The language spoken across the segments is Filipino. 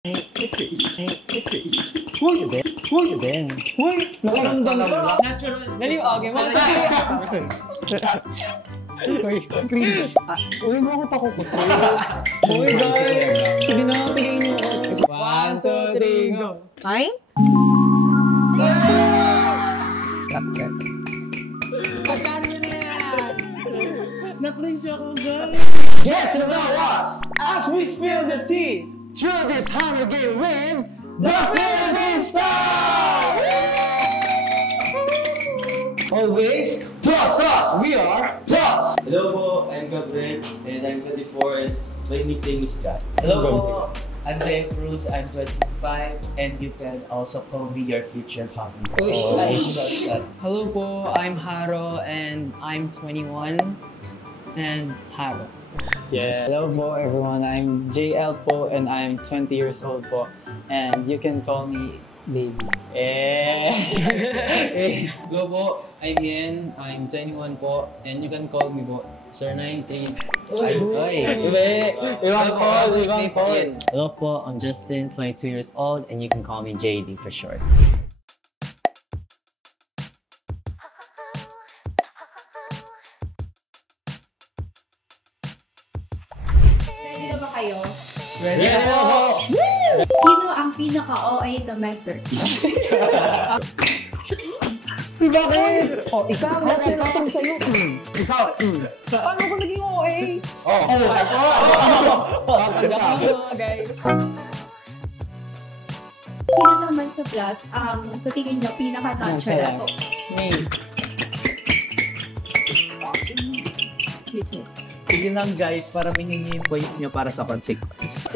Uy, Ben. Uy, nakaramdam ka. Natural. Dali, okay. Cringe. Uy, mo ako pakukutin. Uy, guys. Sige na, piliin mo ako. 1, 2, 3, go. Ay? Cut. Pagkaan nyo na yan. Na-cringe ako, guys. Get to know us as we spill the tea. Through this Hunger Game win, the Philippine Star! Always, trust us! We are Trust! Hello po, I'm Gabriel and I'm 24 and my nickname is God. Hello po, I'm Dave Cruz, I'm 25 and you can also call me your future hubby. Hello po, I'm Haro and I'm 21 and Haro. Yeah. Hello po everyone, I'm JL po and I'm 20 years old po and you can call me baby. Hello po, I'm Yen, I'm 21 po and you can call me po Sir 93. Ibang call. Hello po, I'm Justin, 22 years old and you can call me JD for short. Ready na ba kayo? Ready po! Sino ang pinaka-OA na mentor? Bakit? Oh, ikaw, kasi natong sa'yo. Ikaw, paano ko naging OA? Guys. Sino naman sa class ang sa tingin niyo pinaka-nonchalant? Me. Sige lang guys, para mihingi yung voice nyo para sa consequence.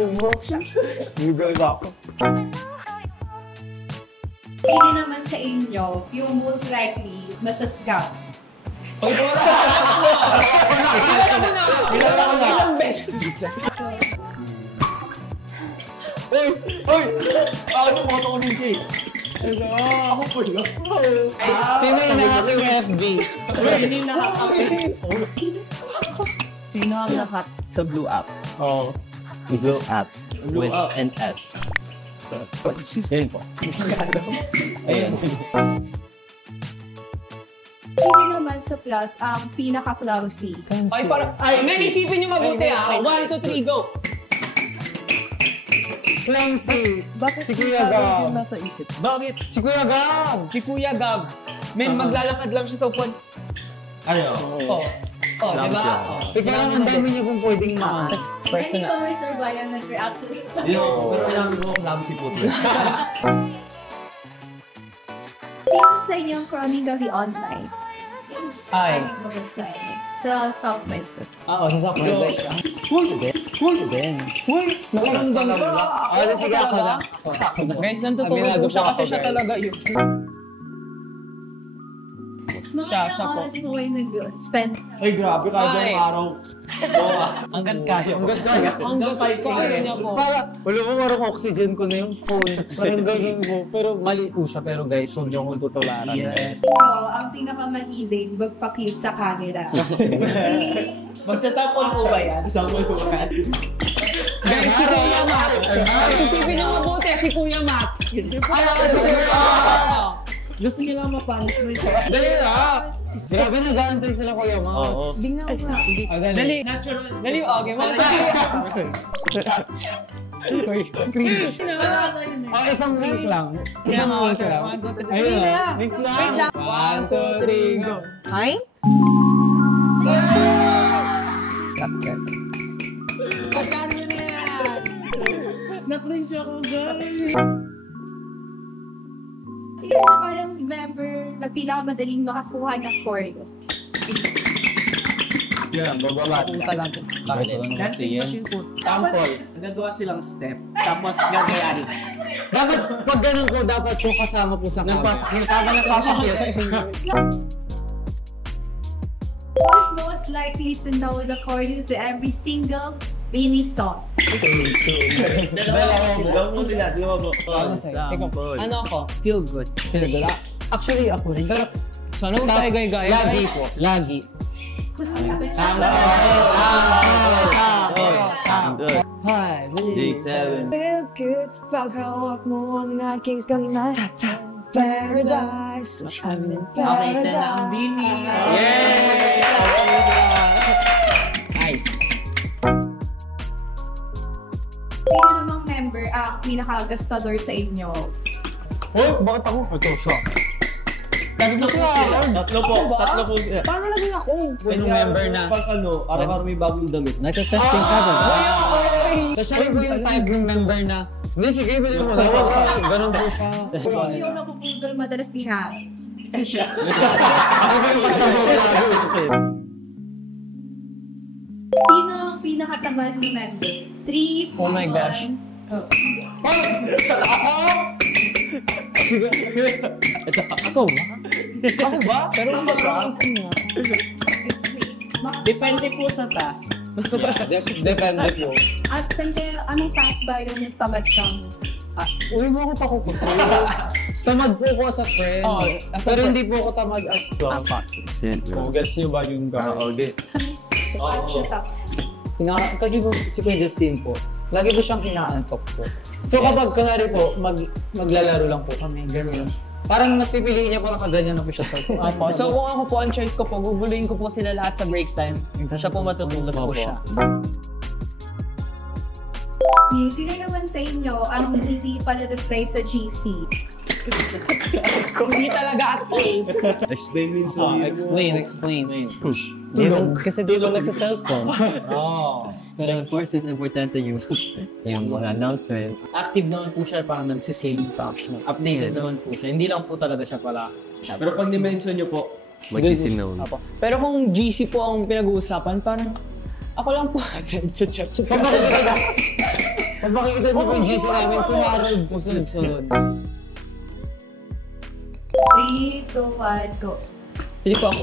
Sino naman sa inyo yung most likely masascam? Ilang beses dyan. Ano mo ito ko ng Jay? Ako po lang. Sino yung nahack yung FB? Hindi nakakat. Sino ang nakat sa Blue App? Oh, Blue App with an F. Ayun po. Ayun. Sino naman sa class ang pinaka-clumsy? Ay, parang, isipin nyo mabuti ah. 1, 2, 3, go! Clumsy. Bakit Si Kuya Gab. yung nasa isip? Bakit? Si Kuya Gab. Si Kuya Gab. Men, maglalakad lang siya sa upuan. Ano? Di ba? Ikaw lang ang dami niya kung pwedeng Any comments or violent reactions? Pero namin mo kung si Puto. Sino sa inyong chronically online? Ay. Sa software. Oo, sa software siya. Uy, Ben. Uy, nakaramdam ka. Sige ako na. Guys, nantutulog po siya kasi siya talaga yun. Siya po. Mga mo kayo nag-spend sa... Ay, grabe, kaya araw. Hanggat kaya. Hanggat kaya niya po. Wala mo parang oxygen ko na yung phone. Parang ganyan mo. Pero mali po siya. Pero guys, huwag niyo akong tutularan. Yes. Ikaw, ang pinakamahilig magpa-cute sa camera. Magsasample po ba yan? Sample ko ka. Guys, si Kuya Mac. Isipin niyo mabuti, si Kuya Mac. Gusto niyo lang ma-punishment. Dali na! Grabe, nag-aantay sila Kuya Mac. Oo. Bignan ko na. Dali, natural. Dali, okay. Cringe. Isang wink lang. Isang wink lang. Ayun na. Wink lang. 1, 2, 3, go. Ay? Cut. Pagkaan nyo na yan. Na-cringe ako, guys. Sino na parang member na pinakamadaling makakuha ng choreo? Yan, bababa. Dancing machine po. Sample. Gagawa silang step, tapos gagayahin. Dapat, pag ganun ko, dapat yung kasama po sa camera. Who's most likely to know the choreo to every single Beanie song? Dalawa mo nila, di ba po? Ano ako? Feel good. Actually, ako rin. Pero, Sana huwag tayo gaya-gaya. lagi po. Lagi. Tama! Hi, J7. Feel good paghawak mo ng aking kamay. Paradise, I'm in Okay, ito na ang bini. Nice. Sino namang member ang pinaka-gastador sa inyo? Oh, bakit ako? Ito siya. Tatlo po sila. Paano naging ako? Yung member na pag araw-araw may bagong damit. Nagka-testing ka ba? So siya rin po yung type ng member na hindi, sige, bilhin mo na. Ganun po siya. Yung napupudol madalas ni Harry. Sino ang pinakatamad ni member? 3, Oh my gosh. Ako ba? Ako ba? Pero ang mag-rank niya. Depende po sa task. Depende po. At siyempre, anong task ba yung tamad siyang? Uy, mo ako pakukuto. Tamad po ako sa friend. Pero hindi po ako tamad as club. Gets niyo ba yung gano'n? Kasi po, si Kuya Justin po, lagi ko siyang kinaantok po. So kapag kunwari po, maglalaro lang po kami, ganyan. Parang mas pipiliin niya po na kaganyan na po siya sa Opo. So kung ako po ang choice ko po, guguluhin ko po sila lahat sa break time. Siya po matutulog po siya. Sino naman sa inyo ang hindi pa na-reply sa GC? Kung hindi talaga ako. Explain mo yung sarili mo. Explain. Tulog. Kasi di ba nagsa-cellphone? Oh. Pero of course, it's important to use yung mga announcements. Active naman po siya, parang nagsisave pa siya. Updated naman po siya. Hindi lang po talaga siya pala. Pero pag ni-mention nyo po, Apo. Pero kung GC po ang pinag-uusapan, parang ako lang po. So pag makikita niyo po yung GC namin, si Harold po sunod-sunod. 3, 2, 1, go. Pili ko ako.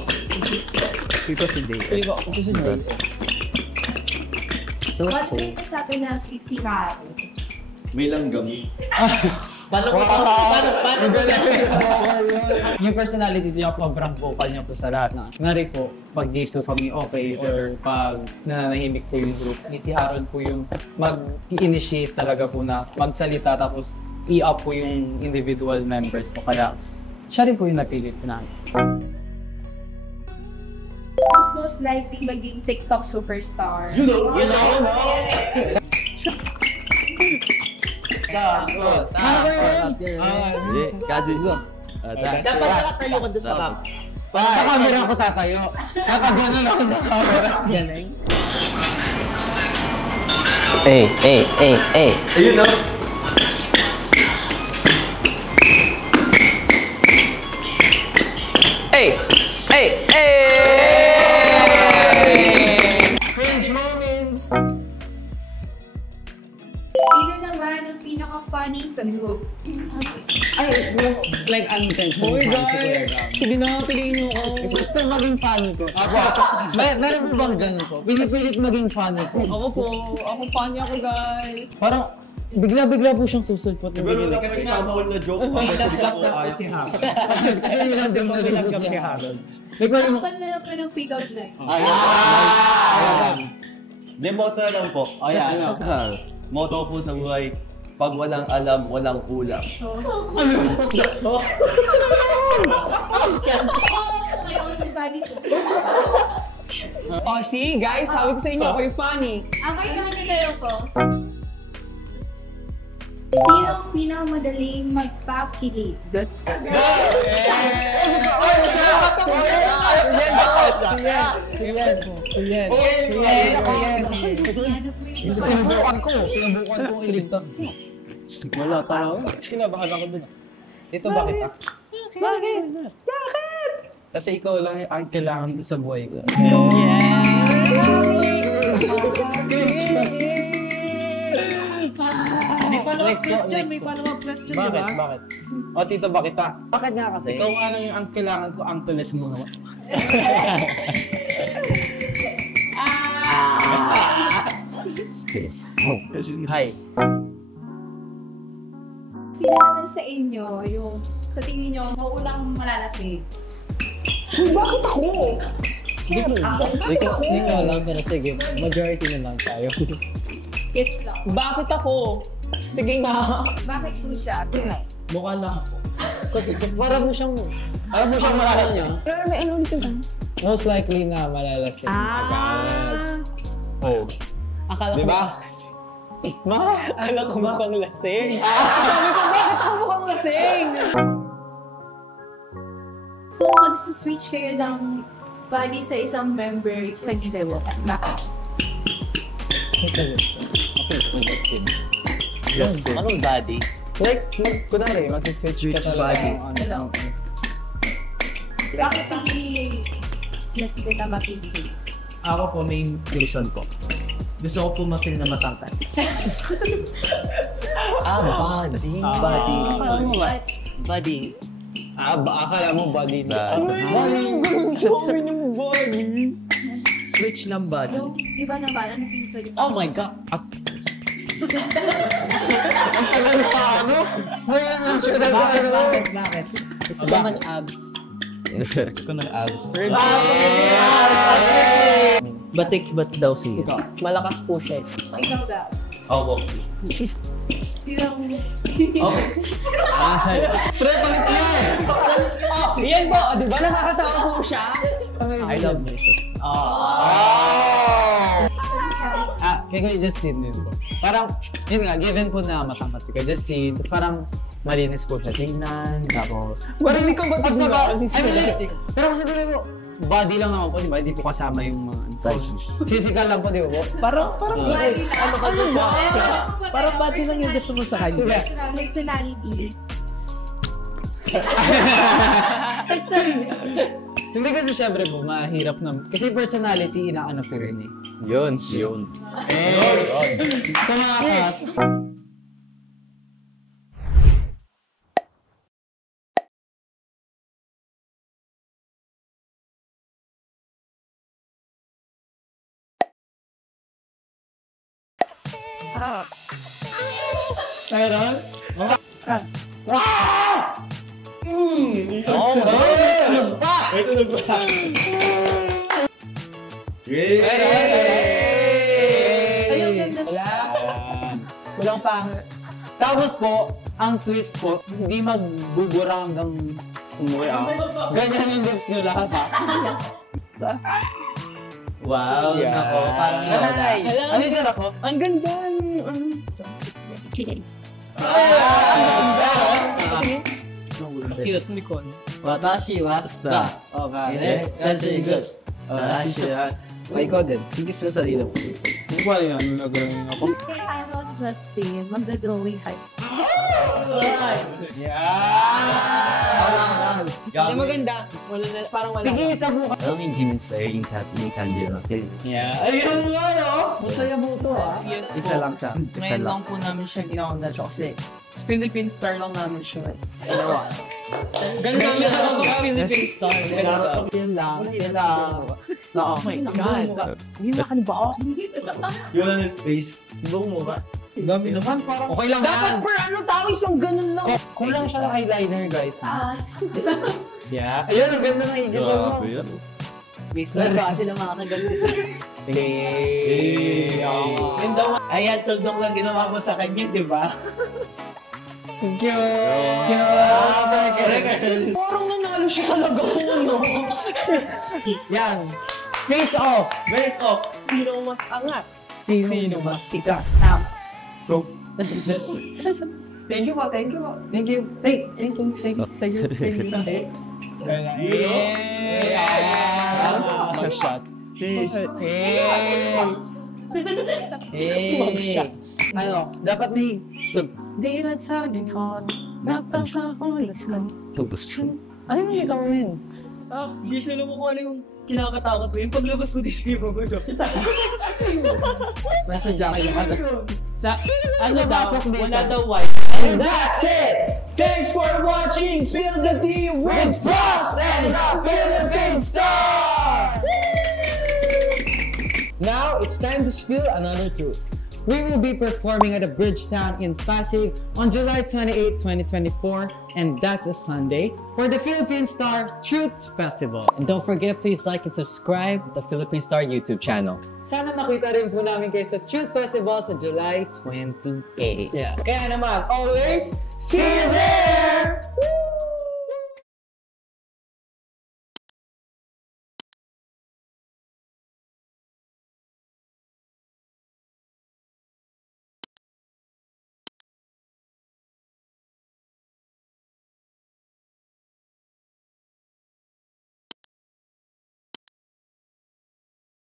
dito si Dave. Pili ko ako. Gusto nyo. Bakit may kasabi na si Harry? May langgam. Paano Yung personality niya, sobrang vocal niya po sa lahat na. Ngari po, pag dito kami okay or pag nananahimik po yung group, si Harold po yung mag-initiate talaga po na magsalita tapos i-up po yung individual members po. Kaya siya rin po yung napilit po namin. Most likely maging TikTok superstar. You know. Kasi dapat nakatayo ka doon sa cam. Sa camera ako tatayo. Kapag gano'n ako sa camera. Galing. ayun na. Cringe moments! Sino naman ang pinaka-funny sa group? Ay, like unintentional. Hoy guys! Sige na, piliin nyo ako. Gusto maging funny ko. Meron mo bang ganun po? Pinipilit maging funny ko. Ako po. Ako funny ako guys. Parang bigla-bigla po siyang susulpot. Pero wala kasi sample na joke. Si Harold. Kasi nilang din mo si Harold. Like, Ang panlala pa ng pick-up line. Demoto lang po. Ayan. Motto po sa buhay, pag walang alam, walang ulam. Oh, see guys, sabi ko sa inyo, ako'y funny. Ang kay Kanye na lang po. Sino ang pinakamadaling magpakilig? Sinubukan ko iligtas ko. Wala tao. Kinabahan ako dun. Dito bakit ah? Bakit? Kasi ikaw lang ang kailangan ko sa buhay ko. May follow-up Next po, question, next may po. follow-up question, di Bakit? ba? Bakit? O Tito, bakit pa? Bakit nga kasi? Ikaw nga lang yung ang kailangan ko, ang tulis mo naman. Hi. Sino naman sa inyo yung sa tingin nyo maulang malalasing? Bakit ako? Hindi ko alam, pero sige, majority na lang tayo. It's lang. Bakit ako? Sige nga. Bakit po siya? Mukha lang ako. Kasi para mo siyang malala niya. Pero may ano dito ba? Most likely na malalasing agad. Oh. Akala ko Diba? Akala ko mukhang lasing. Sabi ko, bakit ako mukhang lasing? Kung mag-switch kayo ng body sa isang member, nag-develop. Bakit? Okay, Justin. Justin. Anong body? Like, kunwari, magsiswitch ka talaga. Hello. Bakit si Justin na mapipili? Ako po, main reason ko. Gusto ko po ma-feel na matangkad. Body. But, Body. Akala mo body niya. Ganun sa amin yung body. Switch lang body. yung iba naman, ano piso niyo? Oh my God! Ang tagal pa, ano? Wala na siya na Bakit? Gusto ko mag-abs. Gusto ko mag-abs. Batik ba't daw siya? Malakas po siya. Ikaw daw. Ako. Sino mo? Pre, palit yan! Yan po, di ba nakakatawa po siya? I love music. Kaya Kuya Justin din po. Parang, yun nga, given po na matangkat si Kuya Justin, tapos parang malinis po siya tingnan, tapos... Marinig ka ba Pag sa tignan? I mean, like, pero kasi tuloy po, body lang naman po, di ba? Hindi po kasama yung mga physical lang po, di ba po? Parang Body lang. ano ka ba sa... Parang body lang yung gusto mo sa kanya. Personality. Sorry. Hindi kasi syempre po, mahirap na. Kasi personality, inaano po rin eh. Yun. Tumakas. Meron? Ito na ba? Ayun, ganda. Walang pangit. Tapos po, ang twist po, hindi magbubura hanggang umuwi Ganyan yung lips nyo lahat ha. Wow, Yeah. nako, parang Ay, Ano yung ako? ang ganda. Cute, Nikon. Watashi wa star. Okay. That's really good. Watashi wa... Ay, ikaw din. Hindi sa sarili mo. Hindi ko alam yan, nagawin ako. Kaya I love Justin, magda-drawing height. Hindi maganda. Wala na, parang wala. Tigil isa po. Filming Demon Slayer yung Nintendo. Yeah. Ayun nga no. Masaya mo to ha. Yes po. Isa lang siya. Isa Ngayon lang. lang po namin siya ginawa na siya kasi Philippine Star lang namin siya. Ginawa. Ganun lang siya sa Philippine Star. Yan lang. Oh my God. Hindi na kanibao. Yun lang yung space. Ibang mo ba? Dami naman parang. Okay lang Dapat yan. per ano tao isang ganun lang. Kulang siya ng eyeliner guys. Yeah. Ayun, ang ganda ng higit mo. yan. Based na ba sila makakaganti? Yun daw. Ayan, tuldok lang ginawa mo sa kanya, di ba? Thank you. Parang nanalo siya talaga po, no? Yan. Face off. Base off. Sino ang mas angat? Sino mas sikat? Go. Thank you po. Thank you. Thank you. Thank you. Yeah. Shot. Ano? Dapat may Di na sounding hot. Napasya ko, let's go. ano yung nito mo yun? Gusto mo kung ano yung kinakatakot ko. Yung paglabas ko, Disney mo ba ito? Nasa jacket yung ano. Sa, ano daw, Napasok dito. wala daw white. And that's it! Thanks for watching Spill the Tea with Boss and the Philippine Star! Now, it's time to spill another truth. We will be performing at the Bridgetown in Pasig on July 28, 2024, and that's a Sunday, for the Philippine Star Truth Festival. And don't forget, please like and subscribe the Philippine Star YouTube channel. Sana makita rin po namin kayo sa Truth Festival sa July 28. Yeah. Kaya naman, always, see you there!